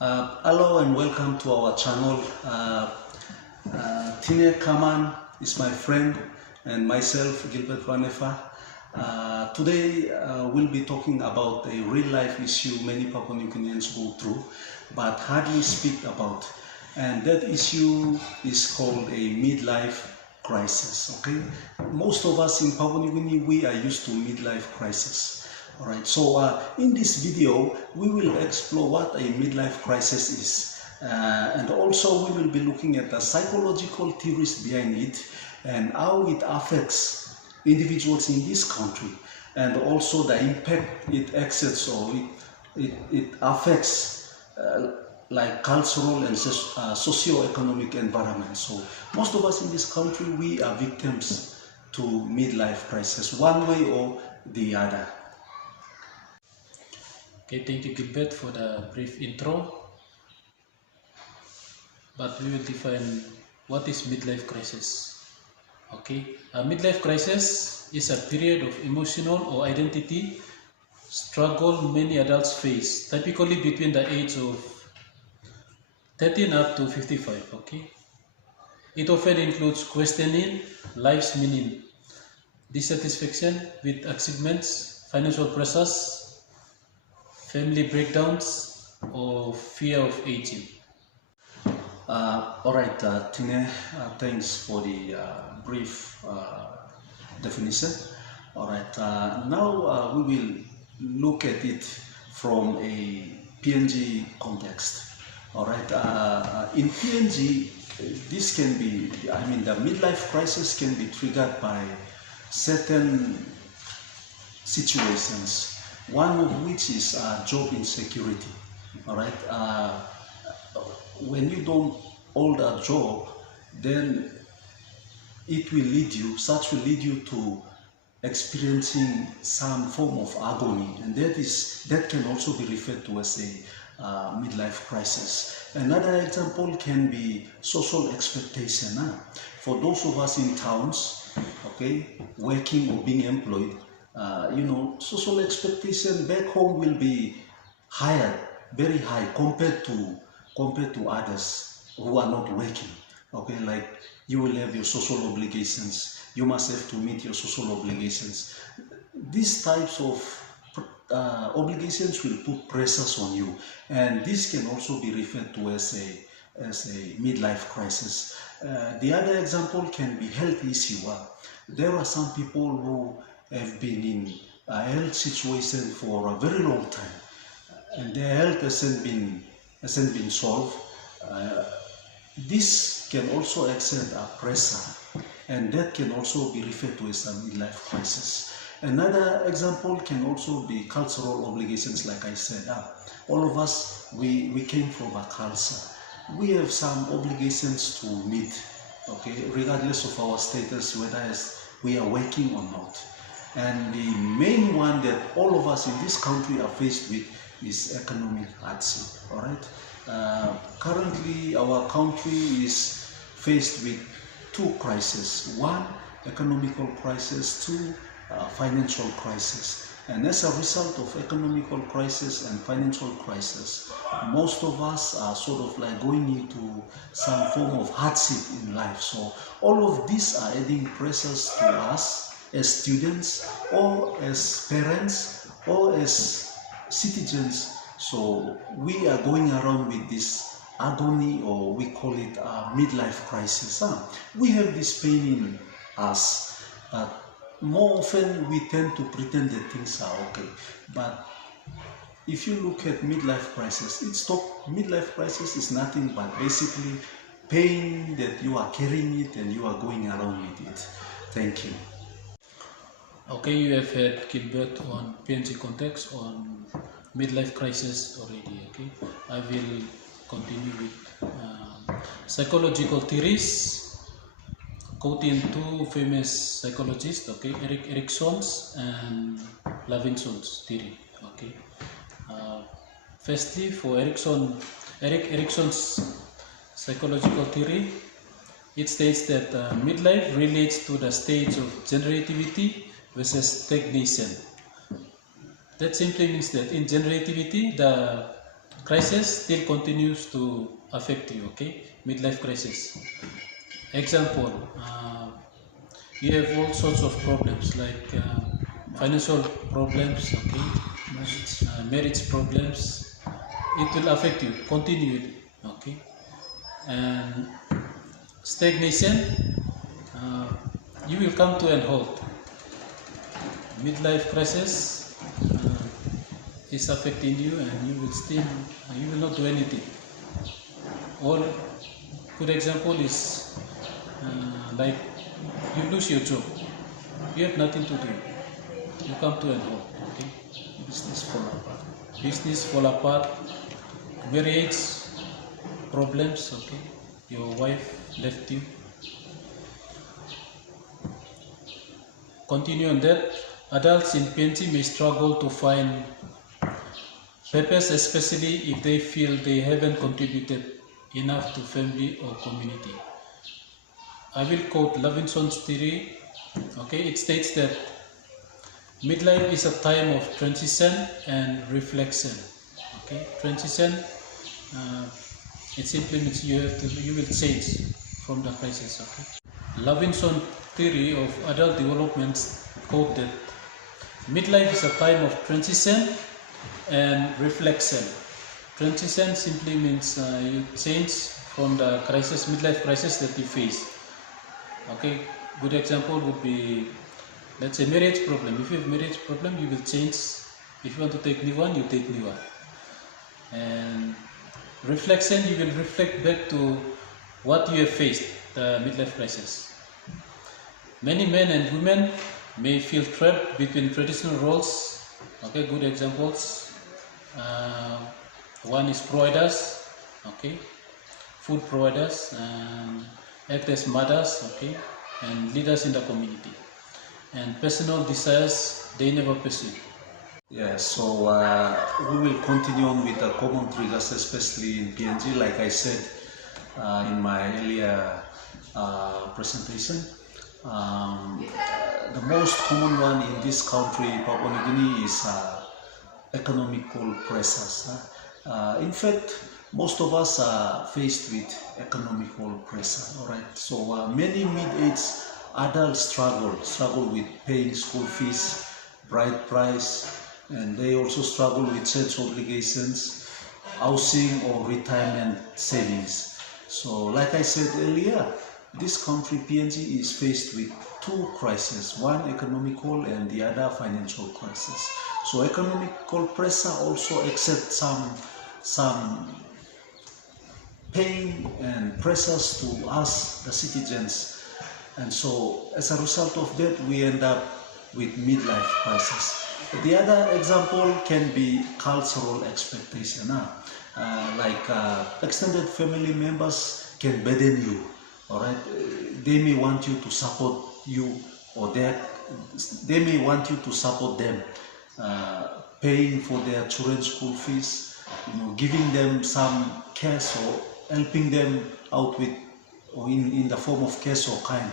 Hello and welcome to our channel. Tine Kaman is my friend and myself, Gilbert Vanefa. Today we'll be talking about a real life issue many Papua New Guineans go through but hardly speak about. And that issue is called a midlife crisis. Okay, most of us in Papua New Guinea, we are used to midlife crisis. Alright, so in this video we will explore what a midlife crisis is, and also we will be looking at the psychological theories behind it and how it affects individuals in this country, and also the impact it exerts or it affects like cultural and socio-economic environment. So most of us in this country, we are victims to midlife crisis one way or the other. Okay, thank you Gilbert for the brief intro. But we will define what is midlife crisis. Okay, a midlife crisis is a period of emotional or identity struggle many adults face, typically between the age of 13 up to 55. Okay, it often includes questioning life's meaning, dissatisfaction with achievements, financial pressures, family breakdowns, or fear of aging. Alright, Tine, thanks for the brief definition. Alright, now we will look at it from a PNG context. Alright, in PNG, this can be, the midlife crisis can be triggered by certain situations. One of which is job insecurity. All right, when you don't hold a job, then it will lead you to experiencing some form of agony, and that can also be referred to as a midlife crisis. Another example can be social expectation. For those of us in towns, okay, working or being employed, social expectation back home will be higher, very high compared to others who are not working. Okay, like you will have your social obligations. You must have to meet your social obligations. These types of obligations will put pressures on you, and this can also be referred to as a midlife crisis. The other example can be health issue. There are some people who have been in a health situation for a very long time, and their health hasn't been solved. This can also exert a pressure, and that can also be referred to as a midlife crisis. Another example can also be cultural obligations. Like I said, all of us, we came from a culture. We have some obligations to meet, okay, regardless of our status, whether we are working or not. And the main one that all of us in this country are faced with is economic hardship. All right. Currently, our country is faced with two crises: one, economical crisis; two, financial crisis. And as a result of economical crisis and financial crisis, most of us are sort of like going into some form of hardship in life. So all of these are adding pressures to us as students or as parents or as citizens. So we are going around with this agony, or we call it a midlife crisis. We have this pain in us, but more often we tend to pretend that things are okay. But if you look at midlife crisis, midlife crisis is nothing but basically pain that you are carrying it and you are going around with it. Thank you. Okay, you have heard Gilbert on PNG context on midlife crisis already. Okay, I will continue with psychological theories, quoting two famous psychologists. Okay, Erik Erikson's and Levinson's theory. Okay, firstly, for Erik Erikson's psychological theory, it states that midlife relates to the stage of generativity versus stagnation. That simply means that in generativity, the crisis still continues to affect you, okay? Midlife crisis. Example, you have all sorts of problems like financial problems, okay? Marriage problems. It will affect you continually, okay? And stagnation, you will come to an halt. Midlife crisis is affecting you, and you will not do anything. Or good example is like you lose your job, you have nothing to do, you come to an halt, okay? Business fall apart, marriage problems, okay? Your wife left you. Continue on that. Adults in PNG may struggle to find purpose, especially if they feel they haven't contributed enough to family or community. I will quote Levinson's theory. Okay, it states that midlife is a time of transition and reflection. Okay, transition. It simply means you will change from the crisis. Okay. Levinson's theory of adult development quote that midlife is a time of transition and reflection. Transition simply means you change from the crisis, midlife crisis that you face. Okay, good example would be, let's say, marriage problem. If you have marriage problem, you will change. If you want to take new one, you take new one. And reflection, you will reflect back to what you have faced, the midlife crisis. Many men and women may feel trapped between traditional roles. Okay, good examples. One is providers, okay, food providers, and act as mothers, okay, and leaders in the community. And personal desires they never pursue. Yeah, so we will continue on with the common triggers, especially in PNG, like I said in my earlier presentation. The most common one in this country, Papua New Guinea, is economical pressures. In fact, most of us are faced with economical pressure. All right. So many mid-aged adults struggle with paying school fees, bride price, and they also struggle with church obligations, housing or retirement savings. So, like I said earlier, this country, PNG, is faced with two crises, one economical and the other financial crisis. So economical pressure also accepts some pain and pressures to us, the citizens. And so as a result of that, we end up with midlife crisis. The other example can be cultural expectation. Extended family members can burden you. All right, they may want you to support you, or they may want you to support them, paying for their children's school fees, giving them some cash or helping them out with, or in the form of cash or kind.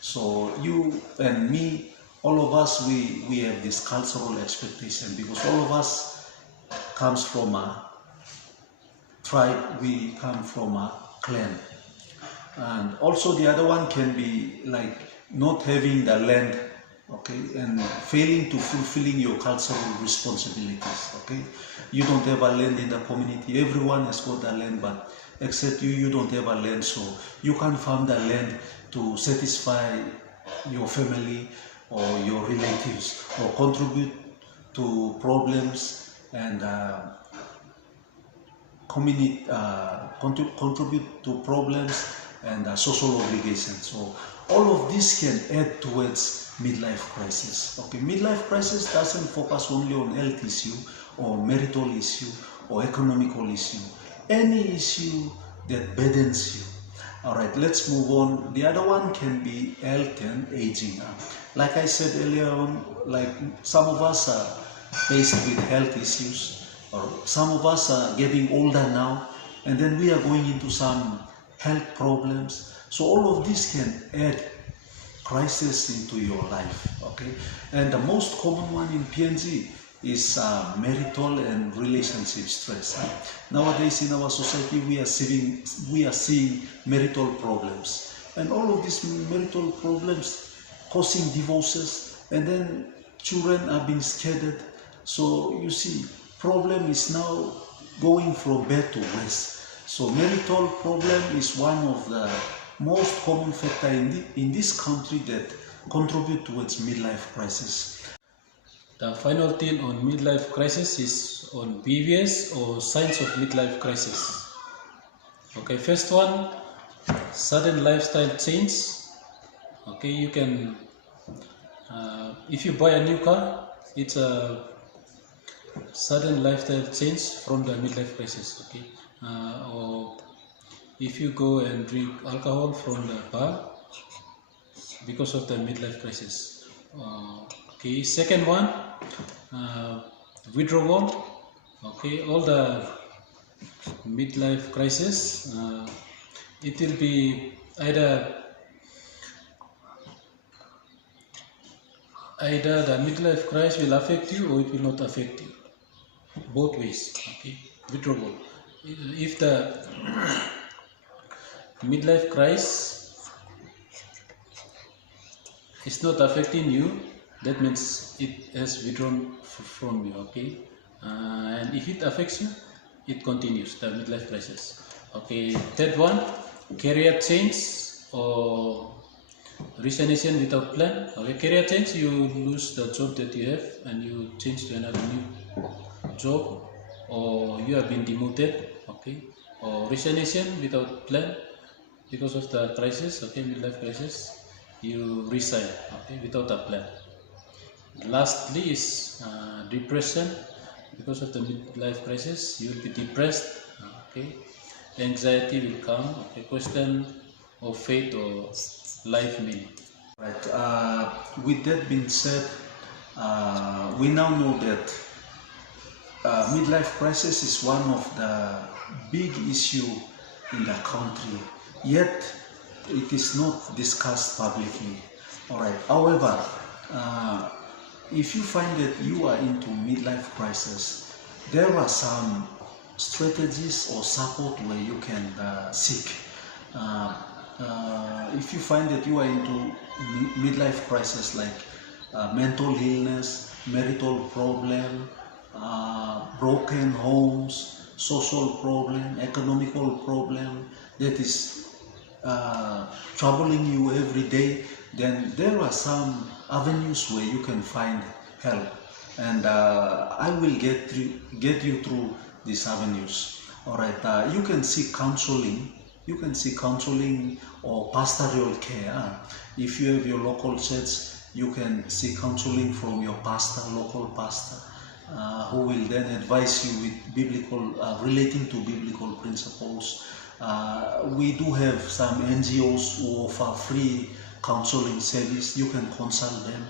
So you and me, all of us, we have this cultural expectation, because all of us comes from a tribe, we come from a clan. And also the other one can be like not having the land, okay, and failing to fulfilling your cultural responsibilities, okay. You don't have a land in the community, everyone has got a land, but except you don't have a land, so you can't farm the land to satisfy your family or your relatives, or contribute to problems and contribute to problems and social obligations. So all of this can add towards midlife crisis. Okay, midlife crisis doesn't focus only on health issue or marital issue or economical issue. Any issue that burdens you. All right, let's move on. The other one can be health and aging. Like I said earlier on, like some of us are faced with health issues, or some of us are getting older now, and then we are going into some health problems. So all of this can add crisis into your life, okay? And the most common one in PNG is marital and relationship stress. Nowadays in our society we are seeing marital problems, and all of these marital problems causing divorces, and then children are being scattered. So you see, problem is now going from bad to worse. So marital problem is one of the most common factor in this country that contribute towards midlife crisis. The final thing on midlife crisis is on behaviors or signs of midlife crisis. Okay, first one, sudden lifestyle change. Okay, you can, if you buy a new car, it's a sudden lifestyle change from the midlife crisis. Okay, or if you go and drink alcohol from the bar because of the midlife crisis. Okay, second one, withdrawal. Okay, all the midlife crisis, it will be either the midlife crisis will affect you or it will not affect you. Both ways. Okay, withdrawal. If the midlife crisis is not affecting you, that means it has withdrawn from you. Okay, and if it affects you, it continues the midlife crisis. Okay, third one, career change or resignation without plan. Okay, career change, you lose the job that you have and you change to another new job, or you have been demoted. Okay, or resignation without plan because of the crisis. Okay, midlife crisis, you resign. Okay, without a plan. Lastly is depression. Because of the midlife crisis, you will be depressed. Okay, anxiety will come. Okay, question of faith or life meaning. Right. With that being said, we now know that midlife crisis is one of the big issue in the country. Yet it is not discussed publicly. All right. However, if you find that you are into midlife crisis, there are some strategies or support where you can seek. If you find that you are into midlife crisis like mental illness, marital problem, broken homes, social problem, economical problem that is troubling you every day, then there are some avenues where you can find help, and I will get you through these avenues. All right, you can seek counseling. You can seek counseling or pastoral care. If you have your local church, you can seek counseling from your pastor, local pastor, who will then advise you with biblical, relating to biblical principles. We do have some NGOs who offer free counseling service. You can consult them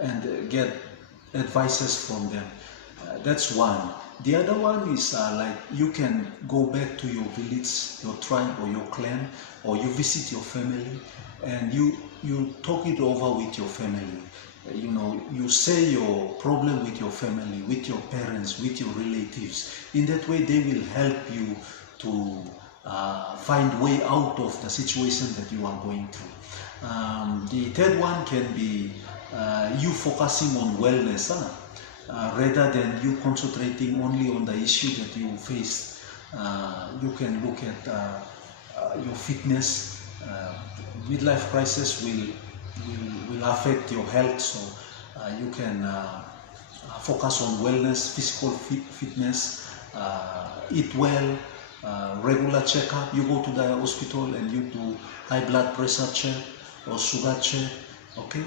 and get advices from them. That's one. The other one is like you can go back to your village, your tribe or your clan, or you visit your family and you talk it over with your family. You know, you say your problem with your family, with your parents, with your relatives. In that way, they will help you to find way out of the situation that you are going through. The third one can be you focusing on wellness, rather than you concentrating only on the issue that you face. You can look at your fitness. Midlife crisis will affect your health, so you can focus on wellness, physical fitness, eat well, regular checkup. You go to the hospital and you do high blood pressure check or sugar check. Okay,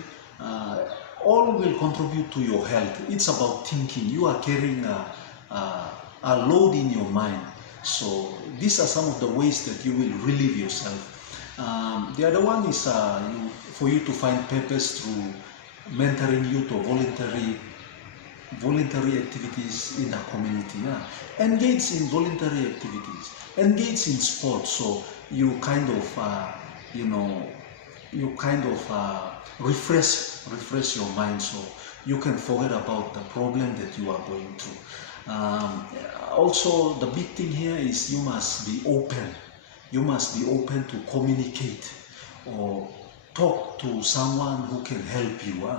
all will contribute to your health. It's about thinking. You are carrying a load in your mind, so these are some of the ways that you will relieve yourself. The other one is for you to find purpose through mentoring youth or voluntary activities in the community. Engage in voluntary activities, engage in sports, so you kind of refresh your mind. So you can forget about the problem that you are going through. Also, the big thing here is you must be open. You must be open to communicate or talk to someone who can help you.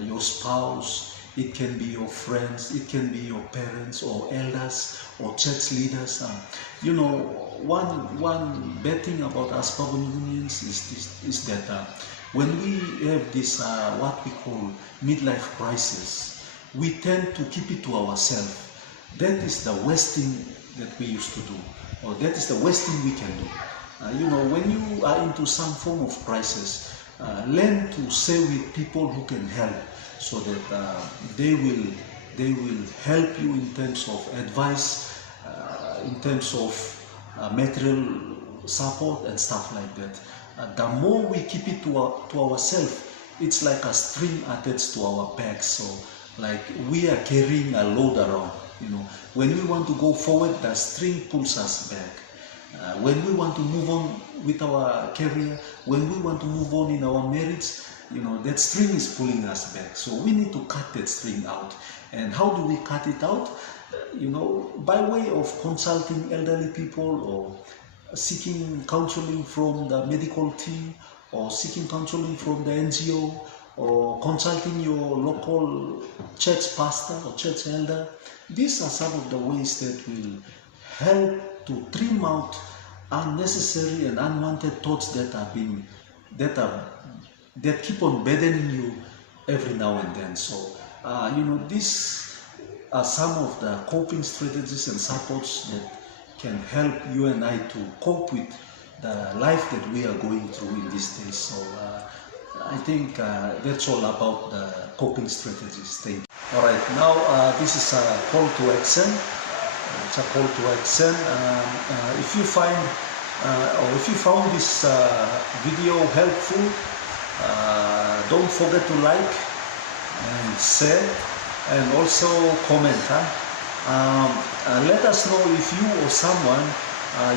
Your spouse, it can be your friends, it can be your parents or elders or church leaders. You know, one bad thing about us Babylonians is that when we have this what we call midlife crisis, we tend to keep it to ourselves. That is the worst thing that we used to do, or that is the worst thing we can do. You know, when you are into some form of crisis, learn to say with people who can help, so that they will help you in terms of advice, in terms of material support and stuff like that. The more we keep it to ourselves, it's like a string attached to our back. So like we are carrying a load around. You know, when we want to go forward, the string pulls us back. When we want to move on with our career, when we want to move on in our marriage, you know, that string is pulling us back. So we need to cut that string out. And how do we cut it out? You know, by way of consulting elderly people, or seeking counseling from the medical team, or seeking counseling from the NGO, or consulting your local church pastor or church elder. These are some of the ways that will help to trim out unnecessary and unwanted thoughts that keep on burdening you every now and then. So you know, these are some of the coping strategies and supports that can help you and I to cope with the life that we are going through in these days. So I think that's all about the coping strategies. Thank you. All right, now this is a call to action. It's a call to action. If you find or if you found this video helpful, don't forget to like and share, and also comment. Let us know if you or someone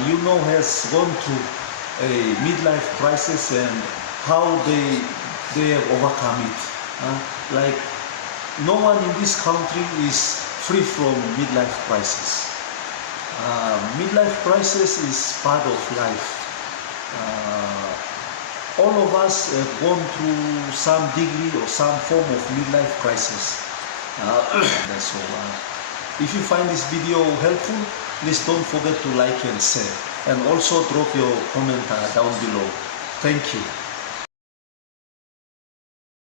you know has gone through a midlife crisis and how they have overcome it. Like, no one in this country is free from midlife crisis. Midlife crisis is part of life. All of us have gone through some degree or some form of midlife crisis. So, if you find this video helpful, please don't forget to like and share, and also drop your comment down below. Thank you.